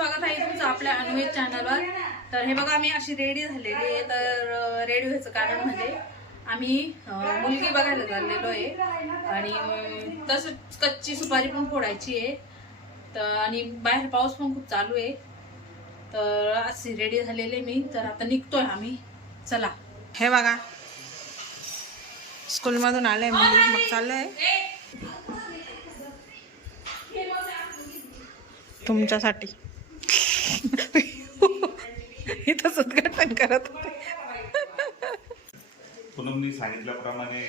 स्वागत आहे तुमचं आपल्या अन्वेष चॅनलवर। तर हे बघा आम्ही अशी रेडी झालेली आहे। तर रेडी व्हायचं कारण म्हणजे आम्ही मुलगी बघायला चाललेलो आहे आणि तसंच कच्ची सुपारी पण फोडायची आहे। तर आणि बाहेर पाऊस पण खूप चालू आहे। तर अशी रेडी झालेले मी। तर आता निघतोय आम्ही। चला हे बघा स्कूल मधून आले मुली, मग चाललंय तुमच्यासाठी इथंच उद्घाटन करत होते। पूनमनी सांगितल्याप्रमाणे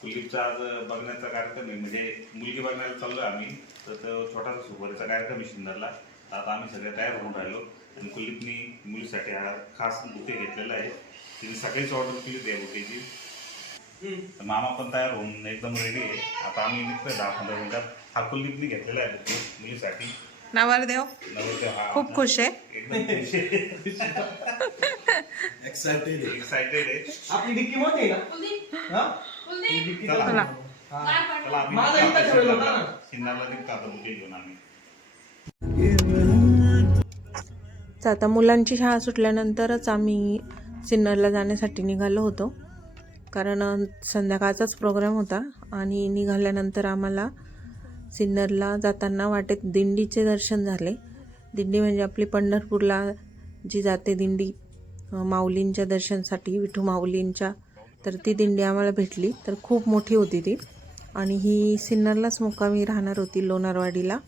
कुलदीपचा आज बघण्याचा कार्यक्रम आहे, म्हणजे मुलगी बघण्याला चाललो आम्ही। तर तो छोटासा सुपारीचा कार्यक्रम आहे सिन्नरला। आता आम्ही सगळे तयार होऊन राहिलो आणि कुलदीपनी मुलीसाठी हा खास बुके घेतलेला आहे। तिने सकाळीच ऑर्डर केली त्या बुकेची। मामा पण तयार होऊन एकदम रेडी आहे। आता आम्ही निघतोय 10-15 मिनिटात। हा कुलदीपनी घेतलेला आहे बुके मुलीसाठी। नवरदेव खूप खुश आहे, एकदम खुश आहे, एक्साइटेड आहे। आपली डिक्की मोठी आहे ना? चला सिन्नरला निघतो आता बुके घेऊन आम्ही। आता मुलांची शाळा सुटल्यानंतरच आम्ही सिन्नरला जाण्यासाठी निघालो होतो, कारण संध्याकाळचाच प्रोग्राम होता। आणि निघाल्यानंतर आम्हाला सिन्नरला जाताना वाटेत दिंडीचे दर्शन झाले। दिंडी म्हणजे आपली पंढरपूरला जी जाते दिंडी माऊलींच्या दर्शनासाठी, विठू माऊलींच्या, तर ती दिंडी आम्हाला भेटली। तर खूप मोठी होती ती आणि ही सिन्नरलाच मुक्कामी राहणार होती, लोणारवाडीला।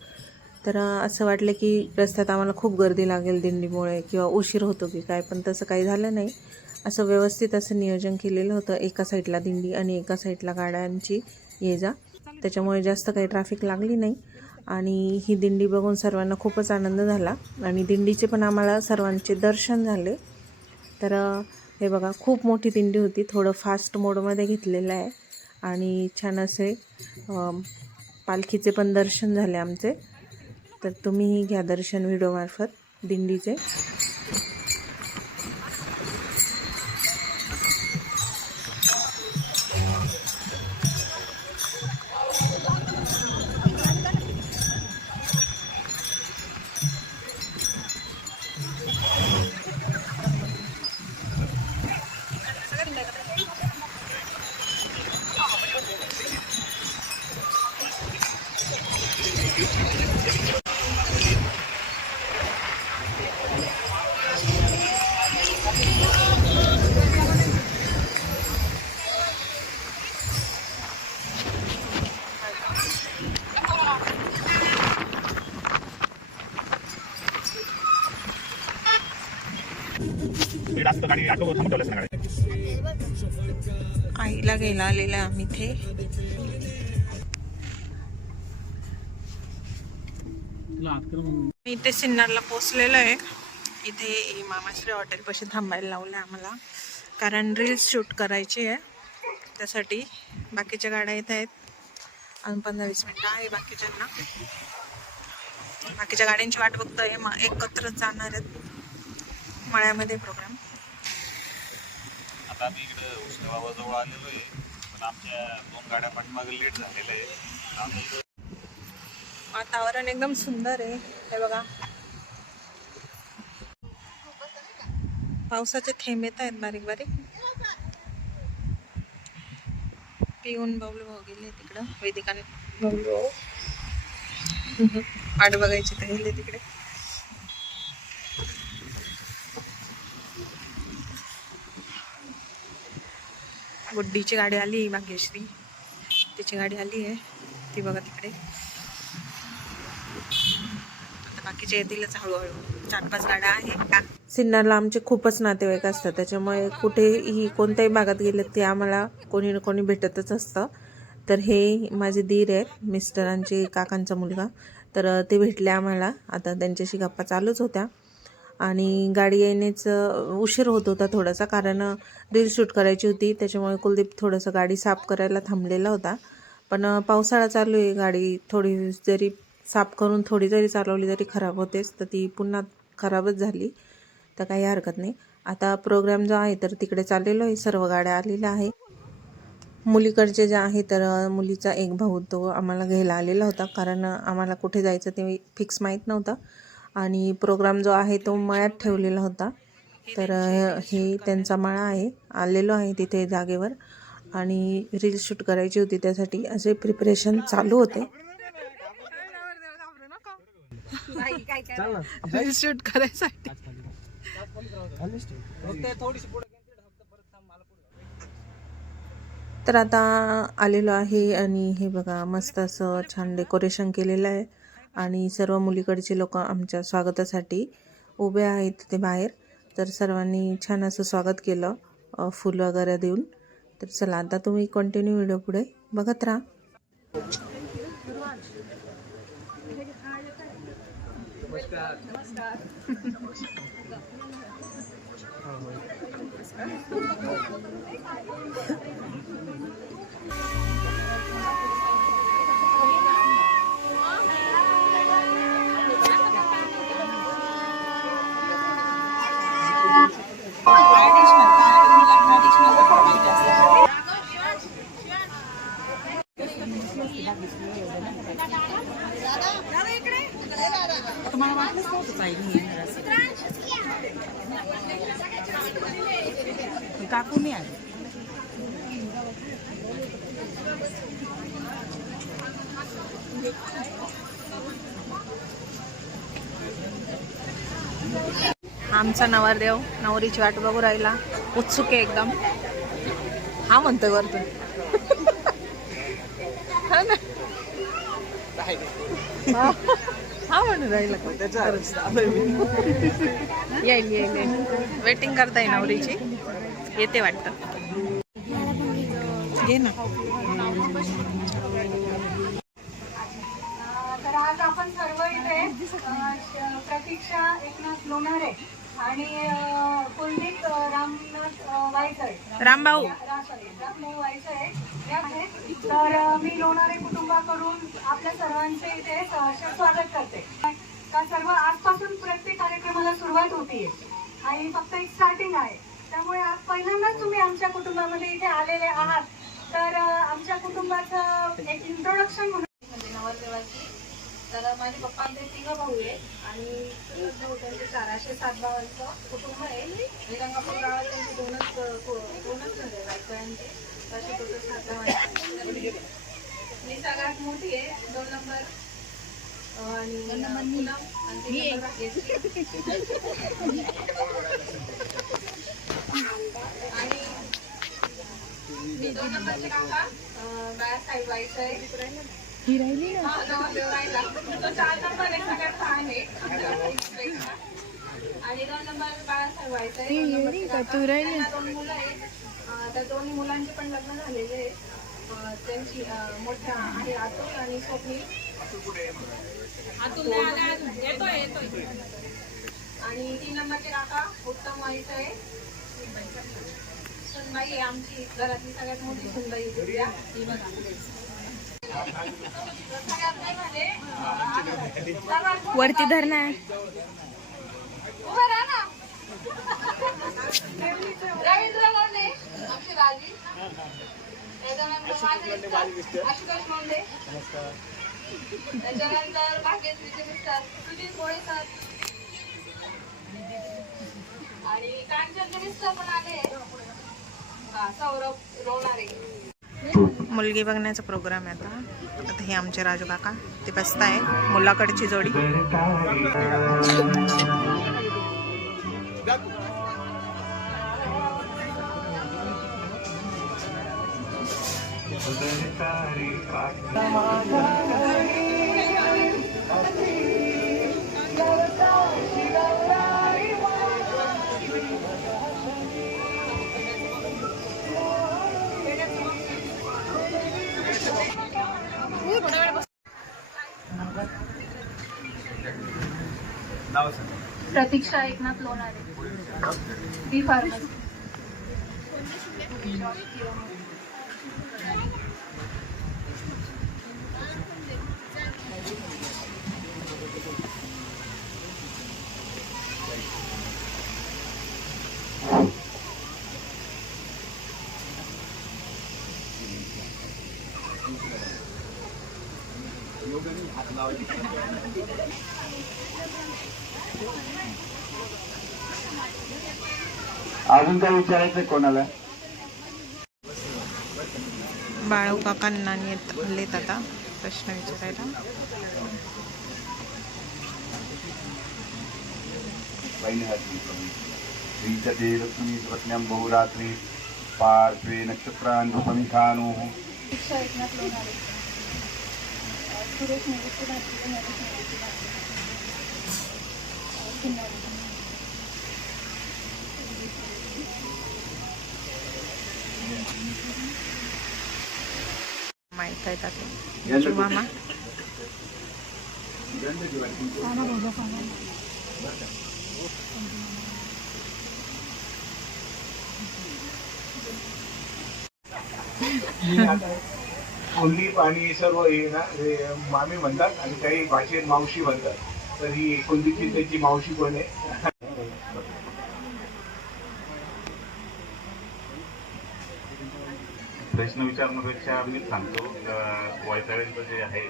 तर असं वाटलं की रस्त्यात आम्हाला खूप गर्दी लागेल दिंडीमुळे किंवा उशीर होतो की काय, पण तसं काही झालं नाही। असं व्यवस्थित असं नियोजन केलेलं होतं, एका साईडला दिंडी आणि एका साईडला गाड्यांची ये जा, त्याच्यामुळे जास्त काही ट्रॅफिक लागली नाही। आणि ही दिंडी बघून सर्वांना खूपच आनंद झाला आणि दिंडीचे पण आम्हाला सर्वांचे दर्शन झाले। तर हे बघा खूप मोठी दिंडी होती, थोडं फास्ट मोडमध्ये घेतलेलं आहे आणि छान असे पालखीचे पण दर्शन झाले आमचे। तर तुम्हीही घ्या दर्शन व्हिडिओमार्फत दिंडीचे। आईला घ्यायला आलेला आम्ही इथे। इथे सिन्नरला पोचलेलो आहे। इथे मामाश्री हॉटेल पाशी थांबायला लावलं आम्हाला, कारण रील्स शूट करायची आहे, त्यासाठी। बाकीच्या गाड्या येत आहेत, अजून 15-20 मिनिटं आहे बाकीच्यांना। बाकीच्या गाड्यांची वाट बघतोय, मग एकत्रच जाणार आहेत मळ्यामध्ये प्रोग्राम। आता आम्ही इकडे उष्णवाजवळ आलेलो आहे, पण आमच्या 2 गाड्या पाठीमागे लेट झालेल्या आहे। वातावरण एकदम सुंदर आहे, हे बघा पावसाचे थेंब येत आहेत बारीक बारीक। पिऊन बबलू भाऊ गेले तिकडं, वेदिकाने बबलू भाऊ वाट बघायची तर गेले तिकडे। गुड्डीची गाडी आली, भाग्यश्री तिची गाडी आली आहे, ती बघा तिकडे। आता बाकीचे येतीलच हळूहळू, 4-5 गाड्या आहे। सिन्नरला आमचे खूपच नातेवाईक असतात, त्याच्यामुळे कुठेही कोणत्याही भागात गेले ते आम्हाला कोणी ना कोणी भेटतच असतं। तर हे माझे दीर आहेत, मिस्टरांचे काकांचा मुलगा, तर ते भेटले आम्हाला। आता त्यांच्याशी गप्पा चालूच होत्या आणि गाडी येण्याच उशीर होत होता थोडासा, कारण रील शूट करायची होती, त्याच्यामुळे कुलदीप थोडंसं गाडी साफ करायला थांबलेला होता। पण पावसाळा चालू आहे, गाडी थोडी जरी साफ करून थोडी जरी चालवली तरी खराब होतेच, तर ती पुन्हा खराबच झाली। तर काही हरकत नाही, आता प्रोग्राम जो आहे तर तिकडे चाललेलो आहे, सर्व गाड्या आलेल्या आहे। मुलीकडचे जे आहे तर मुलीचा एक भाऊ तो आम्हाला घ्यायला आलेला होता, कारण आम्हाला कुठे जायचं ते फिक्स माहीत नव्हतं आणि प्रोग्राम जो आहे तो मळ्यात ठेवलेला होता. तर हे त्यांचा मळा आहे. आलेलो आहे तिथे जागेवर आणि रील शूट करायची होती, त्यासाठी असे प्रिपरेशन चालू होते. रील शूट करायसाठी तर आता आलेलो आहे आणि हे बघा मस्त असं छान डेकोरेशन केलेलं आहे आणि सर्व मुलीकडचे लोक आमच्या स्वागतासाठी उभे आहेत तिथे बाहेर. तर सर्वांनी छान असं स्वागत केलं फुल वगैरे देऊन. तर चला आता तुम्ही कंटिन्यू व्हिडिओ पुढे बघत राहा. काकू नाही आले. आमचा नवरदेव नवरीची वाट बघू राहिला, उत्सुक आहे एकदम. हा म्हणतोय वरतून. हा ना, हा म्हणून राहिला. येईल येईल वेटिंग करताय नवरीची, येते वाटतं. घे ना. तर आज आपण सर्व इथे प्रतीक्षा एकनाथ लोणारे आणि कुलदीप रामनाथ वायचळे, रामभाऊ रामभाऊ वायचळे या आहेत. तर मी लोणारे कुटुंबाकडून आपल्या सर्वांचे इथे स्वागत करते. का सर्व आजपासून प्रत्येक कार्यक्रमाला सुरुवात होतीये आणि फक्त एक स्टार्टिंग आहे. त्यामुळे आज पहिल्यांदाच तुम्ही आमच्या कुटुंबामध्ये इथे आलेले आहात. तर आमच्या कुटुंबाचं एक इंट्रोडक्शन म्हणून म्हणजे नवरदेवाची. तर माझे पप्पांचे 3 भाऊ आहे आणि त्यांचे 407 भावांचं कुटुंब आहे. गंगापूर गावात त्यांचे दोनच घर आहे बायकांचे. तसे टोटल 7 भावांचे. मी सगळ्यात मोठी आहे, 2 नंबर आणि पूनम आणि 3 नंबर भाग्यश्री. आणि मी 2 नंबरचे काका बाळासाहेब वायचळे. ही राहिली ना, राहिला तो 4 नंबर आहे, सगळ्यात लहान आहे. आणि 2 नंबर बाळासाहेब वायचळे. 2 मुलं आहेत. त्या 2 मुलांचे पण लग्न झालेले आहे. त्यांची मोठ्या आहे अतुल आणि स्वप्नील. आणि 3 नंबरचे काका उत्तम वायचळे. सुनबाई आहे आमची घरातली सगळ्यात मोठी सुनबाई दिव्या. ही बघा वरती धरणा उभं राहा ना. रवींद्र मोंडे आमची राजी. त्याच्यानंतर आशुतोष मोंडे. त्याच्यानंतर भाग्यश्रीचे मिस्टर सुजित मोळे सर आणि कांचनचे मिस्टर पण आले. सौरभ लोणारे. मुलगी बघण्याचा प्रोग्राम आहे आता. आता हे आमचे राजू काका ते बसताय, मुलाकडची जोडी. प्रतीक्षा एकनाथ लोणारे, बी फार्मसी. हात लावायचे. अजून काय विचारायचं कोणाला? बाळू काकांना येत आता प्रश्न विचारायला. श्रीचते लक्ष्मी स्वप्न्यां बहुरात्री पार्श्वे नक्षत्रान् रूपमिखानुः. शिक्षा एकनाथ लोणारे, सुरेश निवृत्ती भारती, नरेश निवृत्ती भारती, किन्नर. माहित आहे आता मामा. कुलदीप आणि सर्व हे ना हे मामी म्हणतात आणि काही भाषेत मावशी म्हणतात. तर ही कुलदीपची त्याची मावशी पण आहे. प्रश्न विचारण्यापेक्षा मी सांगतो वैताळ्यांचं जे आहे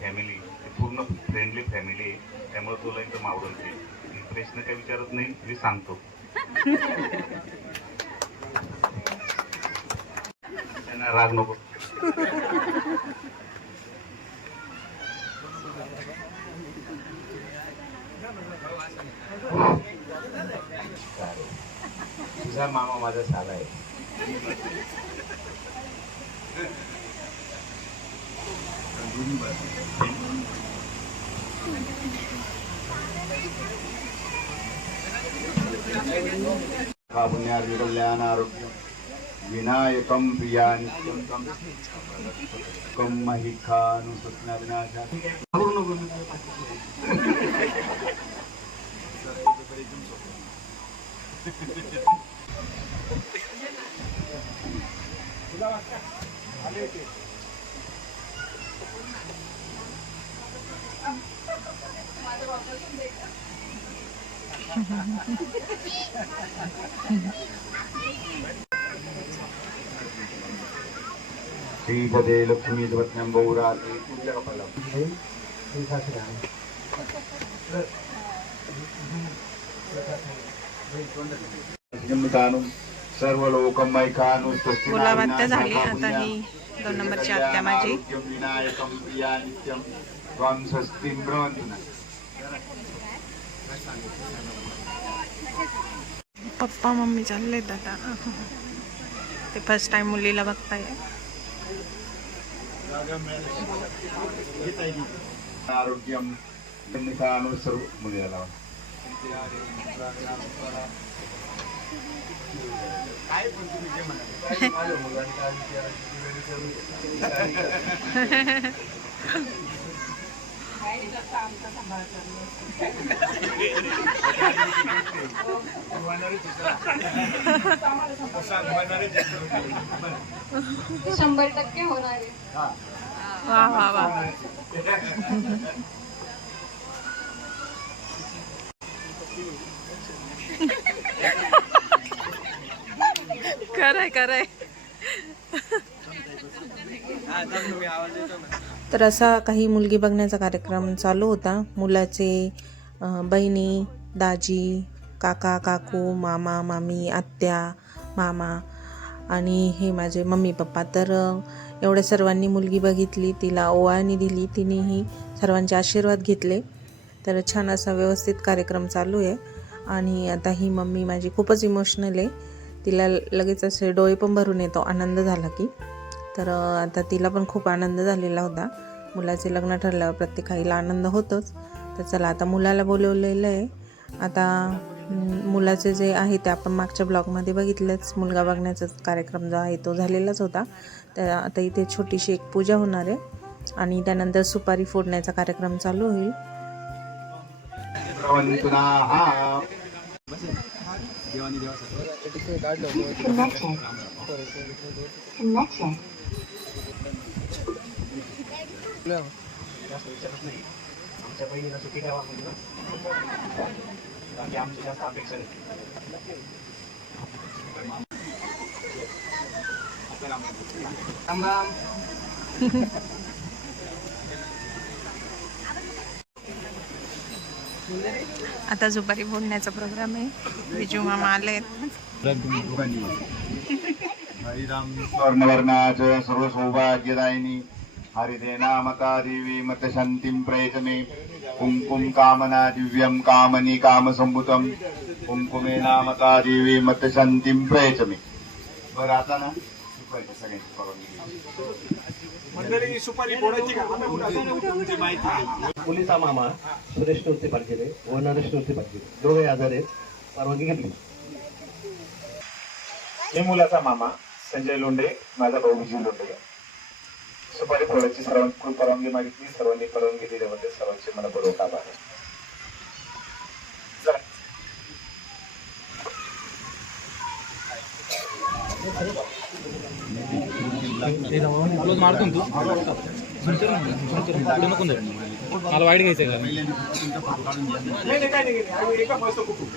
फॅमिली ते पूर्ण फ्रेंडली फॅमिली आहे, त्यामुळे तुला एकदम आवडेल ते. मी प्रश्न काही विचारत नाही, मी सांगतो. त्यांना राग नको. तुझा मामा माझा साला आहे. कल्याणारोग्य विनायकं प्रियानित्यं कं महिखानुसुत्न विनाशा. श्रीपदे लक्ष्मी स्वप्न्यां बहुरात्री तुझ्या कपाला सर्व लोकमैकानु. मुलाबात्या झाली. आता ही 2 नंबरची आत्या माझी. विनायकं प्रियानित्यं त्वं स्वस्तिं ब्रवन्तु. पप्पा मम्मी चाललेत आता. ते फर्स्ट टाइम मुलीला बघताय. आरोग्यम सर्व मुलीला शंभर टक्के होणार आहे. वा वा वा. खरंय. तर असा काही मुलगी बघण्याचा कार्यक्रम चालू होता. मुलाचे बहिणी, दाजी, काका, काकू, मामा, मामी, आत्या, मामा आणि हे माझे मम्मी पप्पा. तर एवढ्या सर्वांनी मुलगी बघितली, तिला ओवाळणी दिली, तिनेही सर्वांचे आशीर्वाद घेतले. तर छान असा व्यवस्थित कार्यक्रम चालू आहे. आणि आता ही मम्मी माझी खूपच इमोशनल आहे. तिला लगेच असे डोळे पण भरून येतो आनंद झाला की. तर आता तिला पण खूप आनंद झालेला होता. मुलाचे लग्न ठरल्यावर प्रत्येक आईला आनंद होतोच. तर चला आता मुलाला बोलवलेलं आहे. आता मुलाचे जे आहे ते आपण मागच्या ब्लॉगमध्ये बघितलंच. मुलगा बघण्याचा कार्यक्रम जो आहे तो झालेलाच होता. तर आता इथे छोटीशी एक पूजा होणार आहे आणि त्यानंतर सुपारी फोडण्याचा कार्यक्रम चालू होईल. आमच्या बहिणीला सुट्टी द्यावा आमची जास्त अपेक्षा राम राम. आता दुपारी बोलण्याचा प्रोग्राम आहे. विजू मामा आले. हरिराम स्वर्णवर्णाच सर्व सौभाग्यदायिनी हरिते नामका देवी मत शांतिं प्रयतमे कुंकुम कामना दिव्यम कामनी कामसंभूतम कुंकुमे नामका देवी मत शांतिं प्रयतमे. बरं आता ना सगळ्यांची परवानगी मंडळी सुपारी फोडायची का? मुलीचा मामा सुरेश नृत्य पालखीले व नरेश नृत्य पालखीले दोघे आजार आहेत. परवानगी घेतली. हे मुलाचा मामा संजय लोंढे, माझा भाऊ विजय लोंढे. सुपारी फोडायची सर्वांकडून परवानगी मागितली. सर्वांनी परवानगी दिल्याबद्दल सर्वांचे मनपूर्वक आभार. मला वाईट घ्यायचंय का? नाही काय नाही, आम्ही एका मस्त कुटुंब.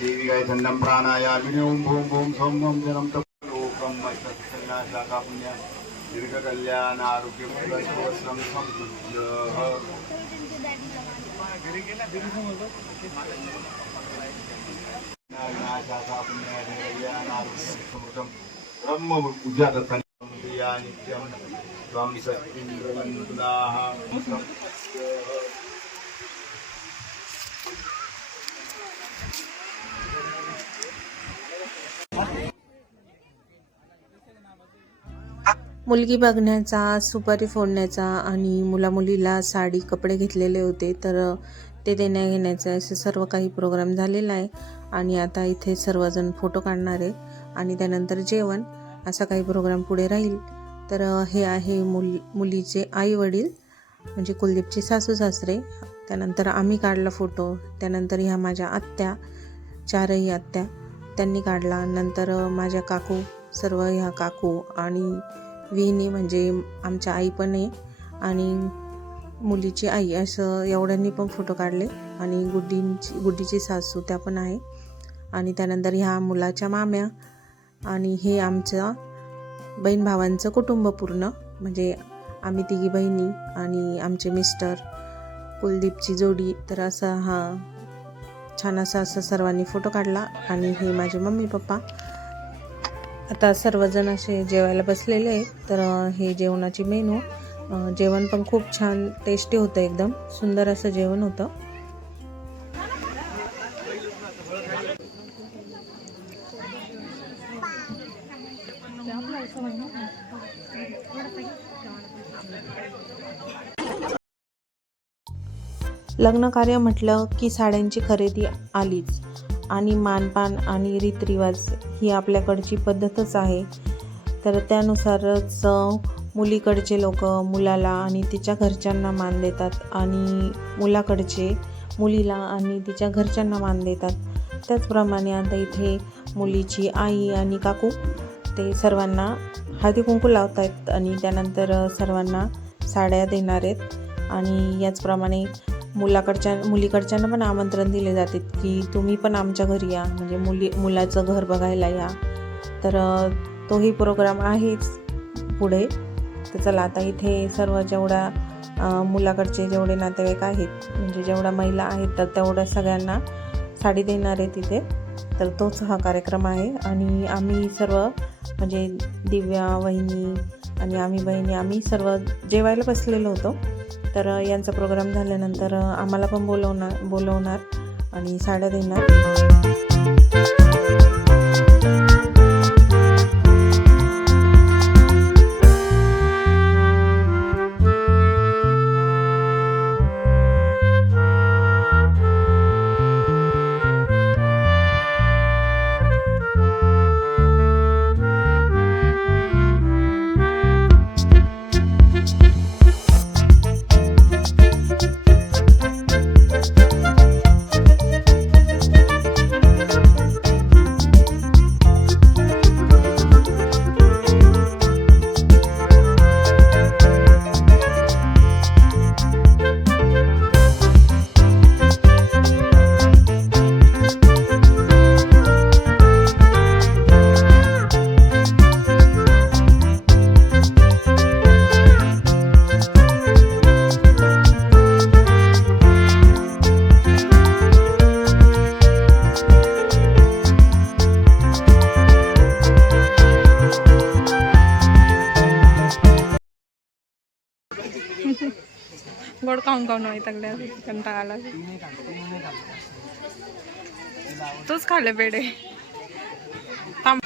देवी गाय चंदम प्राणायामिनी ओम भूम भूम सोम ओम जनम तलोकम मैत्रिका पुण्य दीर्घ कल्याण आरोग्य श्रम समृद्ध ब्रह्म उद्यात नित्यम स्वामी सत्तीन्द्रवन्दनाः. मुलगी बघण्याचा, सुपारी फोडण्याचा आणि मुलीला साडी कपडे घेतलेले होते, तर ते देण्या घेण्याचे असे सर्व काही प्रोग्राम झालेला आहे. आणि आता इथे सर्वजण फोटो काढणार आहे आणि त्यानंतर जेवण असा काही प्रोग्राम पुढे राहील. तर हे आहे मुलीचे आई वडील म्हणजे कुलदीपचे सासू सासरे. त्यानंतर आम्ही काढला फोटो. त्यानंतर ह्या माझ्या आत्या, चारही आत्या त्यांनी काढला. नंतर माझ्या काकू, सर्व ह्या काकू आणि विहिनी म्हणजे आमच्या आई पण आहे आणि मुलीची आई, असं एवढ्यांनी पण फोटो काढले. आणि गुड्डीची सासू त्या पण आहे. आणि त्यानंतर ह्या मुलाच्या माम्या आणि हे आमचं बहीण भावांचं कुटुंब पूर्ण, म्हणजे आम्ही तिघी बहिणी आणि आमचे मिस्टर, कुलदीपची जोडी. तर असा हा छान असा सर्वांनी फोटो काढला. आणि हे माझे मम्मी पप्पा. आता सर्वजण असे जेवायला बसलेले आहेत. तर हे जेवणाची मेनू, जेवण पण खूप छान टेस्टी होतं, एकदम सुंदर असं जेवण होतं. लग्न कार्य म्हटलं की साड्यांची खरेदी आलीच. आणि मानपान आणि रीतरिवाज ही आपल्याकडची पद्धतच आहे. तर त्यानुसारच मुलीकडचे लोक मुलाला आणि तिच्या घरच्यांना मान देतात आणि मुलाकडचे मुलीला आणि तिच्या घरच्यांना मान देतात. त्याचप्रमाणे आता इथे मुलीची आई आणि काकू ते सर्वांना हळदी कुंकू लावत आहेत आणि त्यानंतर सर्वांना साड्या देणार आहेत. आणि याचप्रमाणे मुलीकडच्यांना पण आमंत्रण दिले जाते की तुम्ही पण आमच्या घरी या, म्हणजे मुलाचं घर बघायला या. तर तोही प्रोग्राम आहेच पुढे. तर चला आता इथे सर्व जेवढ्या मुलाकडचे जेवढे नातेवाईक आहेत, म्हणजे जेवढ्या महिला आहेत, तर तेवढ्या सगळ्यांना साडी देणार आहे तिथे. तर तोच हा कार्यक्रम आहे. आणि आम्ही सर्व म्हणजे दिव्या वहिनी आणि आम्ही बहिणी आम्ही सर्व जेवायला बसलेलो होतो. तर यांचा प्रोग्राम झाल्यानंतर आम्हाला पण बोलवणार आणि साड्या देणार. गोड खाऊन खाऊन वैतागल्या कंटाळा आला. तूच खाल्ले पेढे. थांब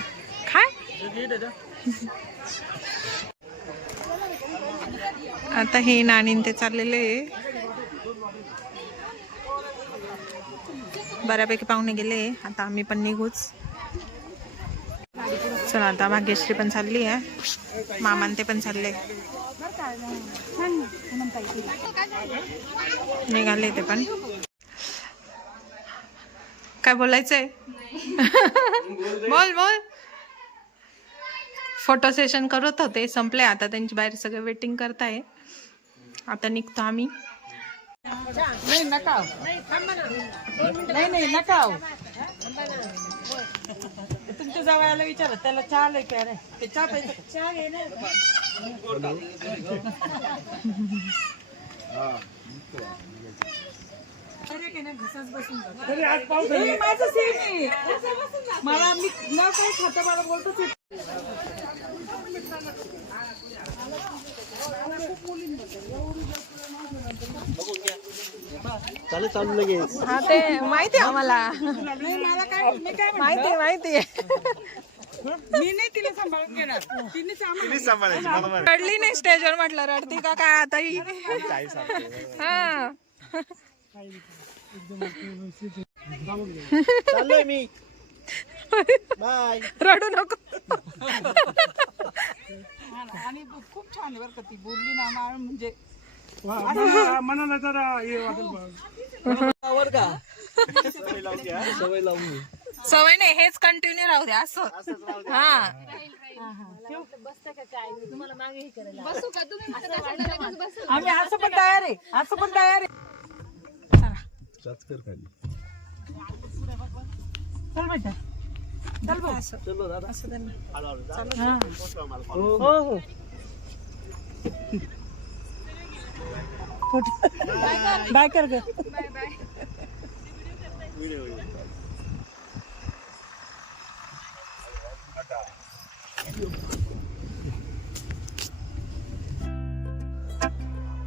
काय आता हे नानीन ते चाललेले आहे. बऱ्यापैकी पाहुणे गेले. आता आम्ही पण निघूच. चला आता भाग्यश्री पण चालली आहे. मामान ते पण चालले. निघाले ते पण. काय बोलायचंय? बोल बोल. फोटो सेशन करत होते, संपले आता. त्यांची बाहेर सगळे वेटिंग करताय. आता निघतो आम्ही. नाही नका तुमच्या जवळला विचारा त्याला चहा लय काय रे ते चहा प्यायचं चहा घे ना माझं सीट आहे मला मी न काय खातं मला बोलतो चालू लगेच. हा ते माहिती आहे आम्हाला. मला काय मी काय माहिती आहे. मी नाही तिला सांभाळून घेणार तिने रडली नाही स्टेजवर. म्हटलं रडती का काय आता ही. हा चाललोय मी. बाय. रडू नको. आणि खूप छान आहे बरं का ती बोलली ना म्हणजे मनाला जरा हे वर का सवय लावून घे. सवय नाही, हेच कंटिन्यू राहू द्या असं. हा आम्ही असं पण तयार आहे असं पण तयार आहे. चल बेटा चल बघ चलो दादा. हो हो बाय कर ग.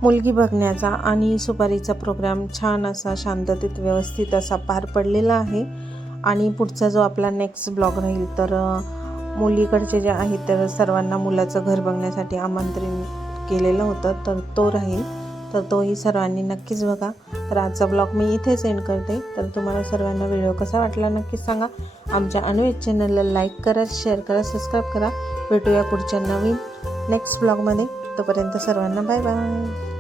मुलगी बघण्याचा आणि सुपारीचा प्रोग्राम छान असा शांततेत व्यवस्थित असा पार पडलेला आहे. आणि पुढचा जो आपला नेक्स्ट ब्लॉग राहील तर मुलीकडचे जे आहेत तर सर्वांना मुलाचं घर बघण्यासाठी आमंत्रण केलेलं होतं तर तो राहील. तर तोही सर्वांनी नक्कीच बघा. तर आजचा ब्लॉग मी इथेच एंड करते. तर तुम्हाला सर्वांना व्हिडिओ कसा वाटला नक्कीच सांगा. आमच्या अन्वेष चॅनलला लाईक करा, शेअर करा, सबस्क्राईब करा. भेटूया पुढच्या नवीन नेक्स्ट ब्लॉगमध्ये. तोपर्यंत सर्वांना बाय बाय.